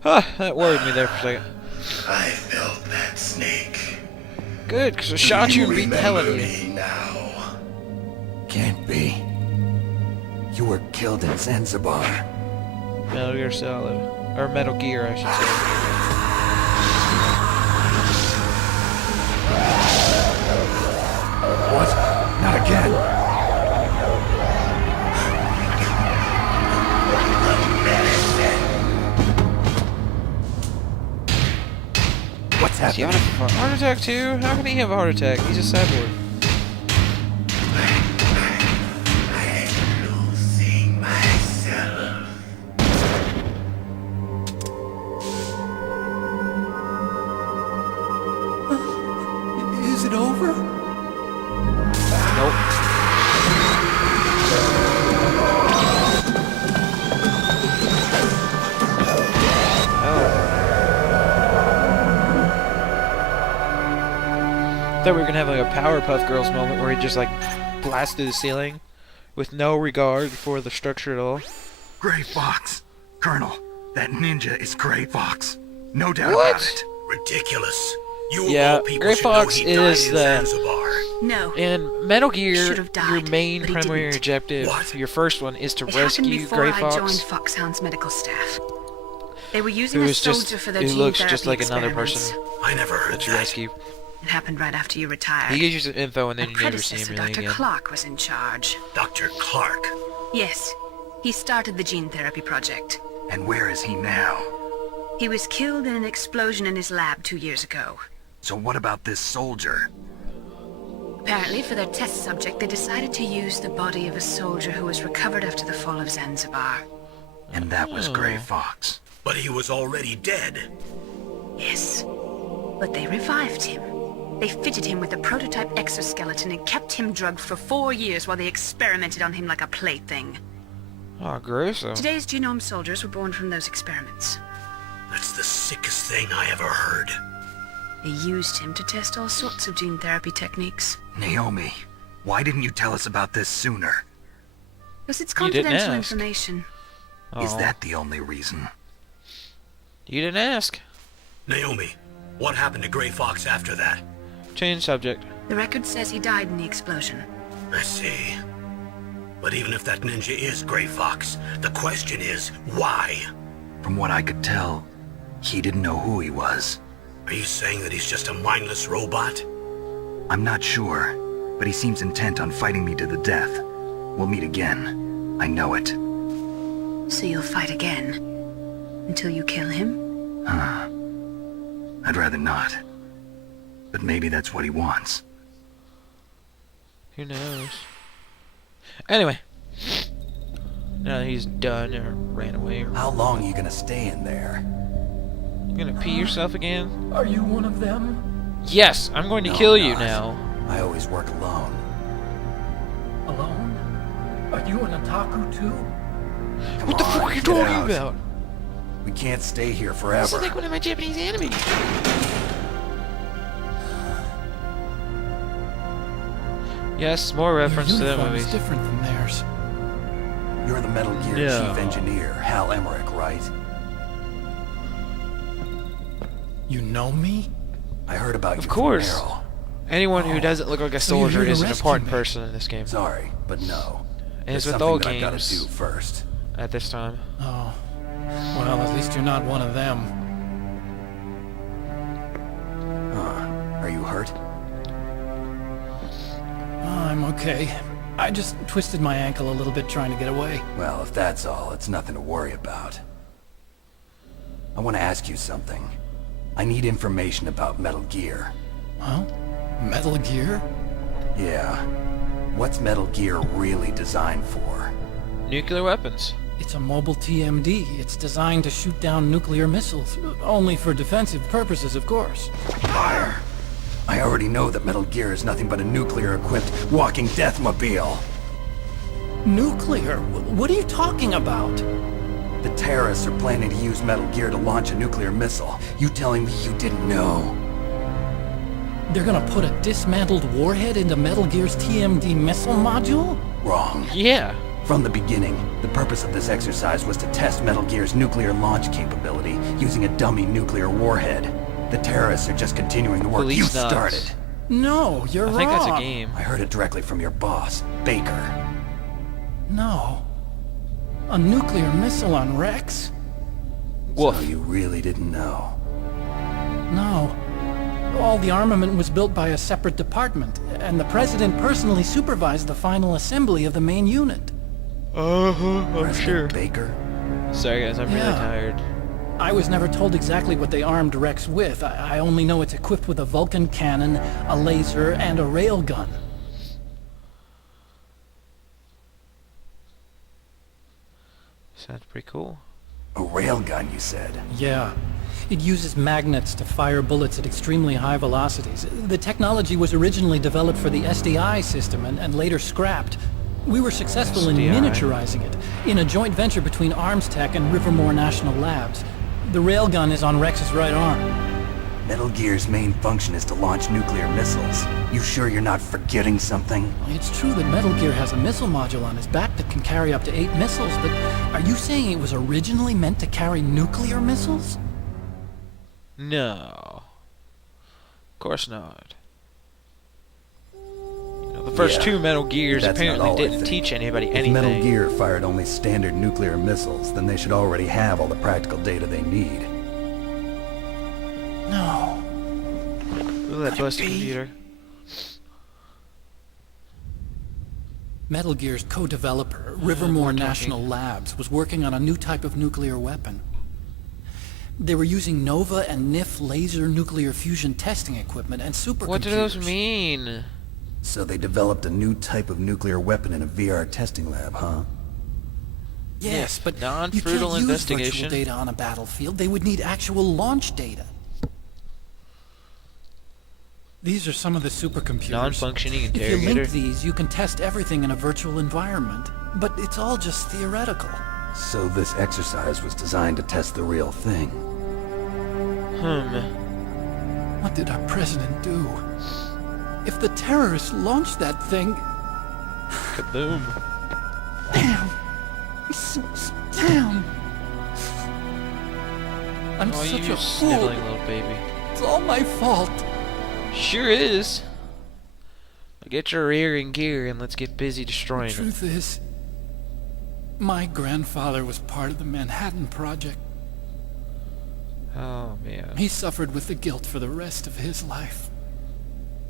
Huh, that worried me there for a second. I felt that snake. Good, because I shot you and beat the hell out of Remember you. me now. Can't be. You were killed in Zanzibar. Metal Gear Solid. Or Metal Gear, I should say. What? Not again. What's Is he happening? having a heart attack too? How can he have a heart attack? He's a cyborg. I'm losing myself. Is it over? Nope. Thought we were gonna have like a Powerpuff Girls moment where he just like blasts through the ceiling with no regard for the structure at all. Gray Fox. Colonel, that ninja is Gray Fox. No doubt What? about it. Ridiculous. You of Yeah, all people Gray should Fox know he died is in the- Zanzibar. No. In Metal Gear, Should've died, your main but he primary didn't. objective, What? your first one, is to It happened rescue before Gray I joined Fox, Foxhound's medical staff. They were using who a is just soldier for their who gene looks therapy just like another experiments. person I never heard that you that. rescue. It happened right after you retired. He gives you some info and then My you never see him predecessor, really Dr. again. Clark, was in charge. Dr. Clark. Yes, he started the gene therapy project. And where is he now? He was killed in an explosion in his lab 2 years ago. So what about this soldier? Apparently, for their test subject, they decided to use the body of a soldier who was recovered after the fall of Zanzibar. And that was Gray Oh. Fox. But he was already dead. Yes, but they revived him. They fitted him with a prototype exoskeleton and kept him drugged for 4 years while they experimented on him like a plaything. Oh, gruesome. Today's genome soldiers were born from those experiments. That's the sickest thing I ever heard. They used him to test all sorts of gene therapy techniques. Naomi, why didn't you tell us about this sooner? Because it's You didn't confidential ask. information. Is Oh. that the only reason? You didn't ask. Naomi, what happened to Gray Fox after that? Change subject. The record says he died in the explosion. I see. But even if that ninja is Gray Fox, the question is, why? From what I could tell, he didn't know who he was. Are you saying that he's just a mindless robot? I'm not sure, but he seems intent on fighting me to the death. We'll meet again. I know it. So you'll fight again? Until you kill him? I'd rather not. But maybe that's what he wants. Who knows? Anyway. Now that he's done or ran away. How long are you gonna stay in there? You gonna pee yourself again? Are you one of them? Yes, I'm going to No, kill I'm you not. now. I always work alone. Alone? Are you an otaku too? Come What the on, fuck are you get talking out. about? We can't stay here This forever. is like one of my Japanese anime. Yes, more reference to Your that uniform movie. is different than theirs. You're the Metal Gear No. Chief Engineer, Hal Emmerich, right? You know me? I heard about you Of from course. Meryl. Anyone who doesn't look like a So you're soldier here to is an rescue important me. person in this game. Sorry, but no. And it's There's with all something that I gotta games do first. at this time. Oh. Well, at least you're not one of them. Are you hurt? I'm okay. I just twisted my ankle a little bit trying to get away. Well, if that's all, it's nothing to worry about. I want to ask you something. I need information about Metal Gear. Huh? Metal Gear? Yeah. What's Metal Gear really designed for? Nuclear weapons. It's a mobile TMD. It's designed to shoot down nuclear missiles. Only for defensive purposes, of course. Fire! I already know that Metal Gear is nothing but a nuclear-equipped walking deathmobile. Nuclear? What are you talking about? The terrorists are planning to use Metal Gear to launch a nuclear missile. You telling me you didn't know? They're gonna put a dismantled warhead into Metal Gear's TMD missile module? Wrong. Yeah. From the beginning, the purpose of this exercise was to test Metal Gear's nuclear launch capability using a dummy nuclear warhead. The terrorists are just continuing the work Police you nuts. started. No, you're I wrong. think that's a game. I heard it directly from your boss, Baker. No. A nuclear missile on Rex? So Woof. you really didn't know. No. All the armament was built by a separate department, and the President personally supervised the final assembly of the main unit. I'm President sure. Baker? Sorry guys, I'm really Yeah. tired. I was never told exactly what they armed Rex with. I only know it's equipped with a Vulcan cannon, a laser, and a railgun. Sounds pretty cool. A railgun, you said? Yeah. It uses magnets to fire bullets at extremely high velocities. The technology was originally developed for the SDI system and later scrapped. We were successful in SDI? miniaturizing it, in a joint venture between ArmsTech and Rivermore National Labs. The railgun is on Rex's right arm. Metal Gear's main function is to launch nuclear missiles. You sure you're not forgetting something? It's true that Metal Gear has a missile module on his back that can carry up to 8 missiles, but are you saying it was originally meant to carry nuclear missiles? No. Of course not. You know, the first Yeah, two Metal Gears that's not apparently all I didn't think. teach anybody If anything. Metal Gear fired only standard nuclear missiles, then they should already have all the practical data they need. No. Look at that busted computer. Metal Gear's co-developer, Rivermore National Labs, was working on a new type of nuclear weapon. They were using NOVA and NIF laser nuclear fusion testing equipment and supercomputers. What do those mean? So they developed a new type of nuclear weapon in a VR testing lab, huh? Yes, but you Non-frugal can't use investigation. virtual data on a battlefield. They would need actual launch data. These are some of the supercomputers. Non-functioning If you interrogator. link these, you can test everything in a virtual environment. But it's all just theoretical. So this exercise was designed to test the real thing. What did our president do? If the terrorists launched that thing... Kaboom. Damn! Damn! I'm Oh, such you a fool. sniveling little baby. It's all my fault. Sure is. Get your rear in gear and let's get busy destroying it. Truth is, my grandfather was part of the Manhattan Project. Oh man. He suffered with the guilt for the rest of his life.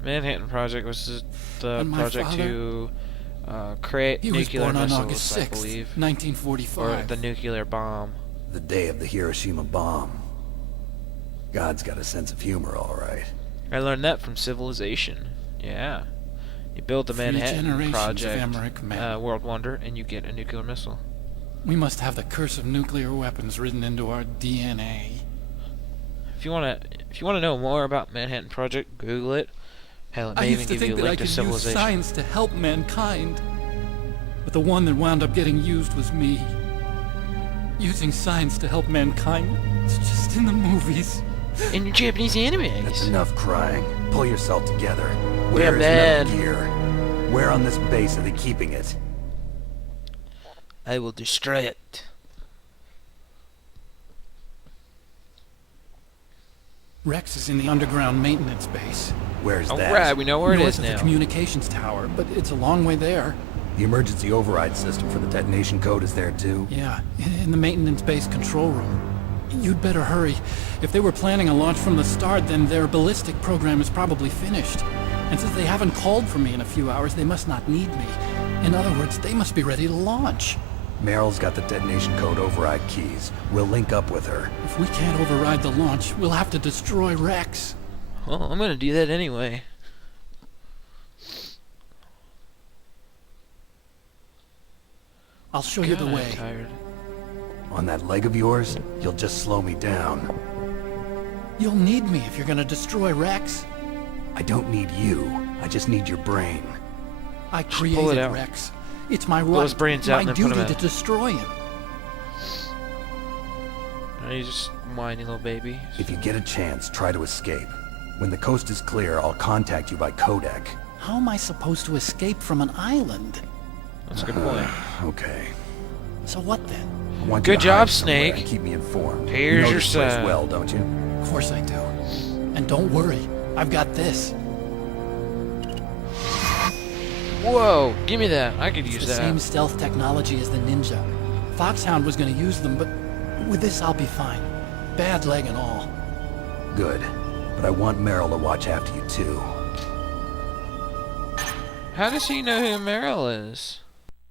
Manhattan Project was the And my project father, to create He was nuclear born on missiles, August I 6th, believe. 1945. Or the nuclear bomb. The day of the Hiroshima bomb. God's got a sense of humor, all right. I learned that from Civilization. Yeah. You build the 3 Manhattan generations of Project, Emmerich men. World Wonder, and you get a nuclear missile. We must have the curse of nuclear weapons written into our DNA. If you wanna know more about Manhattan Project, Google it. Hell, it I may used even to give you think a that I link to could use Civilization. science to help mankind. But the one that wound up getting used was me. Using science to help mankind, it's just in the movies. In your Japanese That's animes. enough crying. Pull yourself together. Yeah, Where is man. Metal Gear? Where on this base are they keeping it? I will destroy it. Rex is in the underground maintenance base. Where's that? Alright, we know where it North is of the now. communications tower, but it's a long way there. The emergency override system for the detonation code is there too? Yeah, in the maintenance base control room. You'd better hurry. If they were planning a launch from the start, then their ballistic program is probably finished. And since they haven't called for me in a few hours, they must not need me. In other words, they must be ready to launch. Meryl's got the detonation code override keys. We'll link up with her. If we can't override the launch, we'll have to destroy Rex. Well, I'm gonna do that anyway. I'll show you the God, I'm way. tired. On that leg of yours, you'll just slow me down. You'll need me if you're gonna destroy Rex. I don't need you. I just need your brain. I pull it created out. Rex. It's my Pull right, his brains out my and then put 'em duty to out. destroy him. Oh, you just whiny little baby. If you get a chance, try to escape. When the coast is clear, I'll contact you by codec. How am I supposed to escape from an island? That's a good point. Okay. So what then? I want you Good to job, hide somewhere Snake. and keep me informed. Here's you know your this place son. well, don't you? Of course I do. And don't worry, I've got this. Whoa, give me that. I could It's use the that. same stealth technology as the Ninja. Foxhound was gonna use them, but with this I'll be fine. Bad leg and all. Good. But I want Meryl to watch after you too. How does he know who Meryl is?